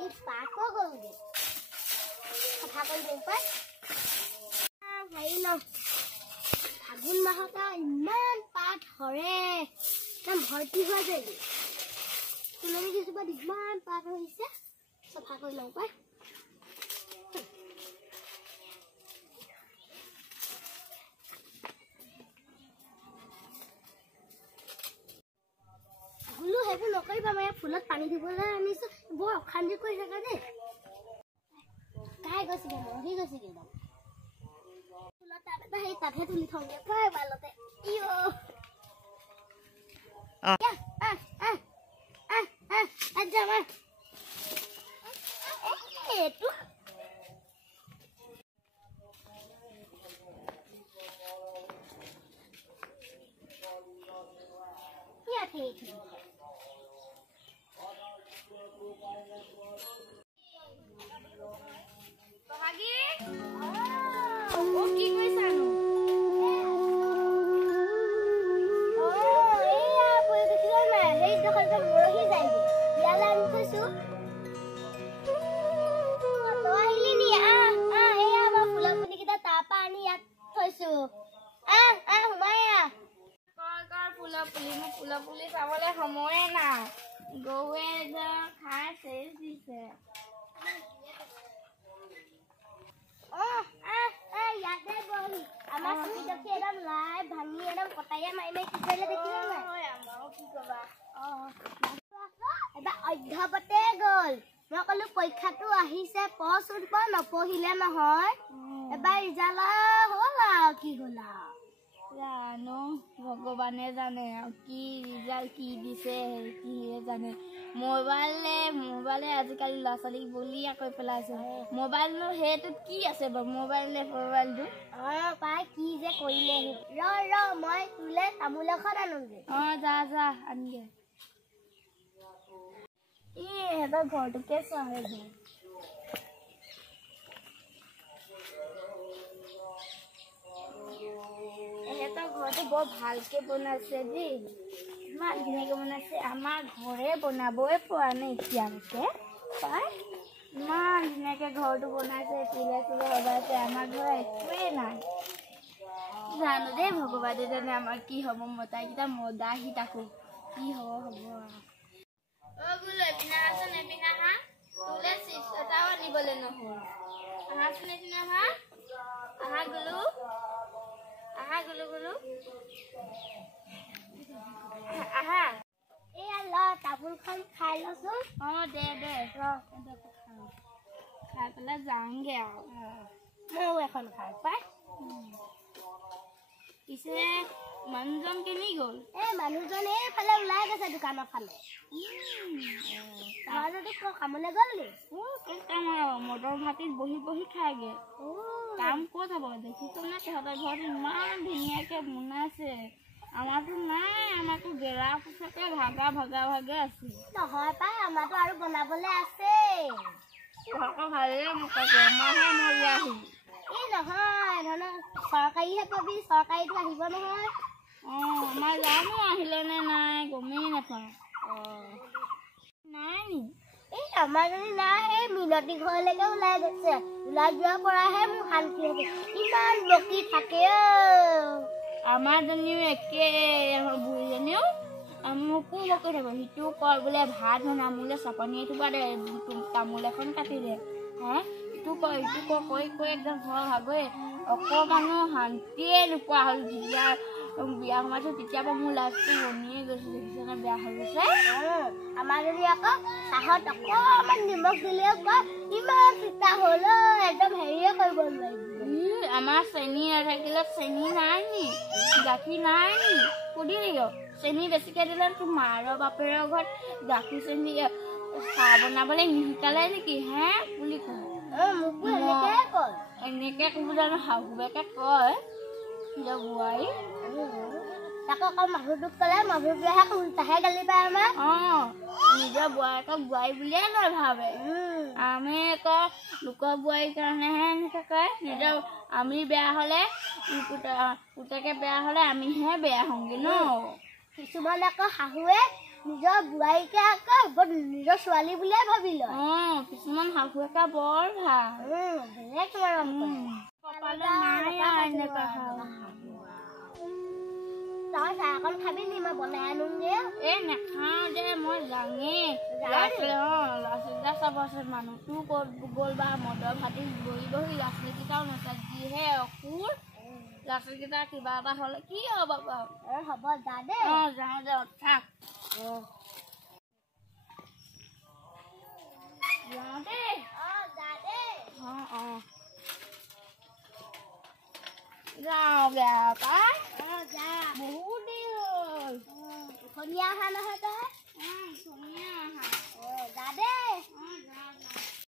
এই পাকো গলগে কথা কই দিম পাই হেই ন ফাগুন মাহত ইমান পাত হৰে একদম ভৰ্তি হৈ যায় তুলনি কিছুমান ইমান পাত হৈছে চফা কৰি লওঁ পাই গুলো হেবু নকৰিবা মই ফুলত পানী দিবলৈ আনিছো বৰ অখান্তি কৰি থাকা দে কাই গৈছে মৰি গৈছে একদম ফুলত তাতে সেই তাতে তুলি থওঁগে পাই বালতে ইয়ো আজমা এটো क्या ठीक Bahagi oh ki koisa no iya boleh kecil mah hei dokter kan morohi jaibe jalan koisu to ahili ni iya ba pula puni kita tapa ani yak koisu humaya ফুলা পুলি চাবলৈ সময়ে নাই গৌৱে খাই চেচ দিছে ইয়াতে বহি আমাৰ চুলি দেখি একদম লাই ভাঙি একদম কটাইয়া মাৰি মাৰি কিছিলে দেখিলে নাই আমাৰো কি কবা এবাৰ অধ্যাপতে গ'ল মই ক'লো পৰীক্ষাটো আহিছে পঢ়চোন নপঢ়িলে নহয় এবাৰ ৰিজাল্ট হ'ল আৰু কি হ'ল জানো ভগৱানে জানে কি ৰিজাল্ট কি দিছে কি জানে মোবাইলে আজিকালি ল'ৰা ছোৱালীক বলিয়া কৈ পেলাইছে মোবাইলনো সেইটো কি আছে বাৰু মোবাইলটো পাই কি যে কৰিলে ৰ মই তোলে তামোল এখন আনোগে যা আনগে সিহঁতৰ ঘৰটোকে চোৱা হৈ যায় ঘৰটো বৰ ভালকে বনাইছে দেই ইমান ধুনীয়াকে বনাইছে আমাৰ ঘৰে বনাবই পৰা নাই এতিয়ালৈকে পাই ইমান ধুনীয়াকে ঘৰটো বনাইছে পিলে সজাইছে আমাৰ ঘৰ একোৱেই নাই জানো দেই ভগৱানে জানে আমাৰ কি হ'ব মতাইকেইটা মদাহি তাকো কি হ'ব গুলো এপিনা আছোন এপিনা হা তোলে চিপছ এটাও আনিবলৈ নহ'ল আহাচোন এপিনা হা আহা গুলো aha ল তামোলখন খাই লচোন দে খাই পেলাই যাওঁগে আৰু ময়ো এখন খাই পাই পিছে মানুহজন কেনি গ'ল মানুহজন এইফালে ওলাই গৈছে দোকানৰ ফালে যদি কামলৈ গ'ল মদৰ ভাতিত বহি খাইগে কাম ক'ত হ'ব দেখিছো নে তহঁতৰ ঘৰত ইমান ধুনীয়াকে বনাইছে আমাৰতো নাই আমাৰতো গেৰা পোছাকে ভাগা আছে নহয় পাই আমাৰতো আৰু বনাবলৈ আছে ভালেই মোক আমাৰহে মৰি আহিম নহয় চৰকাৰীহে পাবি চৰকাৰীটো আহিব নহয় আমাৰ জানো আহিলে নে নাই গমেই নাপাওঁ নাই নি আমাৰ যদি নাই সেই মিনতি ঘৰলৈকে ওলাই গৈছে ওলাই যোৱাৰ পৰাহে মোৰ শান্তি হৈছে ইমান বকি থাকে আমাৰ জনীও একে বুঢ়ীজনীও মোকো বকি থাকিব সিটো কয় বোলে ভাত বনামোলে চপনি থবা দে তামোল এখন কাটি দে ইটো কয় কৈ একদম ঘৰ ভাগৈ অকমানো শান্তিয়ে নোপোৱা হ'ল বিয়া সোমাইছো তেতিয়াৰ পৰা মোৰ লাইফটো বনিয়ে গৈছে দেখিছেনে বেয়া হৈ গৈছে আমাৰ যদি আকৌ চাহত অকমান নিমখ দিলেও কয় ইমান তিতা হ'ল একদম হেৰিয়ে কৰিব নোৱাৰিব আমাৰ চেনি নাথাকিলে চেনি নাই নি গাখীৰ নাই নি সুধিলি চেনি বেছিকে দিলে তোৰ মাৰ বাপেৰৰ ঘৰত গাখীৰ চেনি চাহ বনাবলৈ নিশিকালে নেকি বুলি কয় এনেকে ক'ব জানো শাহুবেকে কয় বোৱাৰী তাকে আকৌ মানুহটোক ক'লে মানুহটোৱেহে উল্টাহে গালি পায় আমাৰ নিজৰ বোৱাৰীকক বোৱাৰী বুলিয়ে নাভাবে আমি আকৌ লোকৰ বোৱাৰীৰ কাৰণেহে এনেকৈ কয় নিজৰ আমি বেয়া হ'লে পুতেকে বেয়া হ'লে আমিহে বেয়া হওঁগে ন কিছুমান আকৌ শাহুৱে নিজৰ বুঢ়াইকে আকৌ নিজৰ ছোৱালী বুলিয়ে ভাবি লয় কিছুমান শাহুৱেকা বৰ ভাল বেলেগ মৰম কপালে নাই এনেকুৱা তই চাহ অকণ খাবি নি মই বনাই আনোগে নাখাওঁ দে মই যাঙেই ল'ৰা ছোৱালীকেইটা চাবচোন মানুহটো ক'ত গ'ল বা মদৰ ভাতি বহি বহি ল'ৰা ছোৱালীকেইটাও নাচায় যিহে অসুৰ ল'ৰা ছোৱালীকেইটা কিবা এটা হ'লে কি হ'ব বাৰু হ'ব যা দেই যাওঁ থাক যাওঁ দেই যা দেই যাওঁগে আৰু পাই যা বহুত দেৰি হ'ল ধনিয়া অহা নহয় তই ধুনীয়া যা দেই যাওঁ